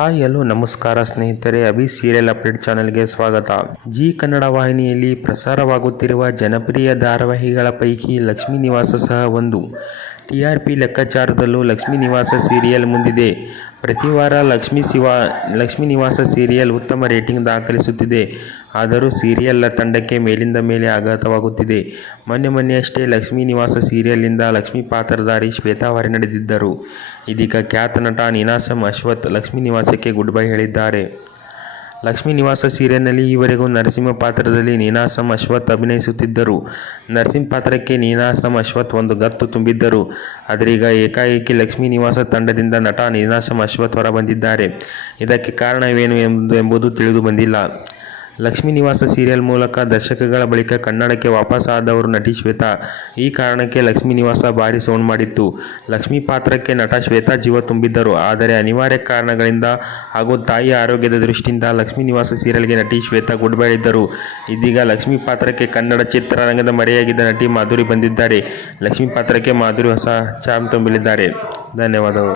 Hi hello, ನಮಸ್ಕಾರ ಸ್ನೇಹಿತರೆ. Abhi serial update ಚಾನೆಲ್ಗೆ ಸ್ವಾಗತ. ಜಿ ಕನ್ನಡ ವಾಹಿನಿಯಲ್ಲಿ ಪ್ರಸಾರವಾಗುತ್ತಿರುವ ಜನಪ್ರಿಯ ಧಾರಾವಾಹಿಗಳ ಪೈಕಿ ಲಕ್ಷ್ಮೀ ನಿವಾಸ ಸಹ ಒಂದು. ಟಿ ಆರ್ ಪಿ ಲೆಕ್ಕಾಚಾರದಲ್ಲೂ ಲಕ್ಷ್ಮೀ ನಿವಾಸ ಸೀರಿಯಲ್ ಮುಂದಿದೆ. ಪ್ರತಿ ವಾರ ಲಕ್ಷ್ಮೀ ಶಿವ, ಲಕ್ಷ್ಮೀ ನಿವಾಸ ಸೀರಿಯಲ್ ಉತ್ತಮ ರೇಟಿಂಗ್ ದಾಖಲಿಸುತ್ತಿದೆ. ಆದರೂ ಸೀರಿಯಲ್ನ ತಂಡಕ್ಕೆ ಮೇಲಿಂದ ಮೇಲೆ ಆಘಾತವಾಗುತ್ತಿದೆ. ಮೊನ್ನೆ ಮೊನ್ನೆಯಷ್ಟೇ ಲಕ್ಷ್ಮೀ ನಿವಾಸ ಸೀರಿಯಲ್ನಿಂದ ಲಕ್ಷ್ಮೀ ಪಾತ್ರಧಾರಿ ಶ್ವೇತಾ ನಡೆದಿದ್ದರು. ಇದೀಗ ಖ್ಯಾತ ನಟ ನೀನಾಸಂ ಅಶ್ವಥ್ ಲಕ್ಷ್ಮೀ ನಿವಾಸಕ್ಕೆ ಗುಡ್ ಬೈ ಹೇಳಿದ್ದಾರೆ. ಲಕ್ಷ್ಮೀ ನಿವಾಸ ಸೀರಿಯಲ್ನಲ್ಲಿ ಈವರೆಗೂ ನರಸಿಂಹ ಪಾತ್ರದಲ್ಲಿ ನೀನಾಸಂ ಅಶ್ವಥ್ ಅಭಿನಯಿಸುತ್ತಿದ್ದರು. ನರಸಿಂಹ ಪಾತ್ರಕ್ಕೆ ನೀನಾಸಂ ಅಶ್ವಥ್ ಒಂದು ಗತ್ತು ತುಂಬಿದ್ದರು. ಆದರೀಗ ಏಕಾಏಕಿ ಲಕ್ಷ್ಮೀ ನಿವಾಸ ತಂಡದಿಂದ ನಟ ನೀನಾಸಂ ಅಶ್ವಥ್ ಹೊರಬಂದಿದ್ದಾರೆ. ಇದಕ್ಕೆ ಕಾರಣವೇನು ಎಂಬುದು ಎಂಬುದು ತಿಳಿದು ಬಂದಿಲ್ಲ. ಲಕ್ಷ್ಮೀ ನಿವಾಸ ಸೀರಿಯಲ್ ಮೂಲಕ ದಶಕಗಳ ಬಳಿಕ ಕನ್ನಡಕ್ಕೆ ವಾಪಸ್ ಆದವರು ನಟಿ ಶ್ವೇತಾ. ಈ ಕಾರಣಕ್ಕೆ ಲಕ್ಷ್ಮೀ ನಿವಾಸ ಭಾರಿ ಸೌಂಡ್ ಮಾಡಿತ್ತು. ಲಕ್ಷ್ಮೀ ಪಾತ್ರಕ್ಕೆ ನಟ ಶ್ವೇತಾ ಜೀವ ತುಂಬಿದ್ದರು. ಆದರೆ ಅನಿವಾರ್ಯ ಕಾರಣಗಳಿಂದ ಹಾಗೂ ತಾಯಿಯ ಆರೋಗ್ಯದ ದೃಷ್ಟಿಯಿಂದ ಲಕ್ಷ್ಮೀ ನಿವಾಸ ಸೀರಿಯಲ್ಗೆ ನಟಿ ಶ್ವೇತಾ ಗುಡ್ ಬೈ ಇದ್ದರು ಇದೀಗ ಲಕ್ಷ್ಮೀ ಪಾತ್ರಕ್ಕೆ ಕನ್ನಡ ಚಿತ್ರರಂಗದ ಮರೆಯಾಗಿದ್ದ ನಟಿ ಮಾಧುರಿ ಬಂದಿದ್ದಾರೆ. ಲಕ್ಷ್ಮೀ ಪಾತ್ರಕ್ಕೆ ಮಾಧುರಿ ಹೊಸ ಚಾಮ್ ತುಂಬಲಿದ್ದಾರೆ. ಧನ್ಯವಾದಗಳು.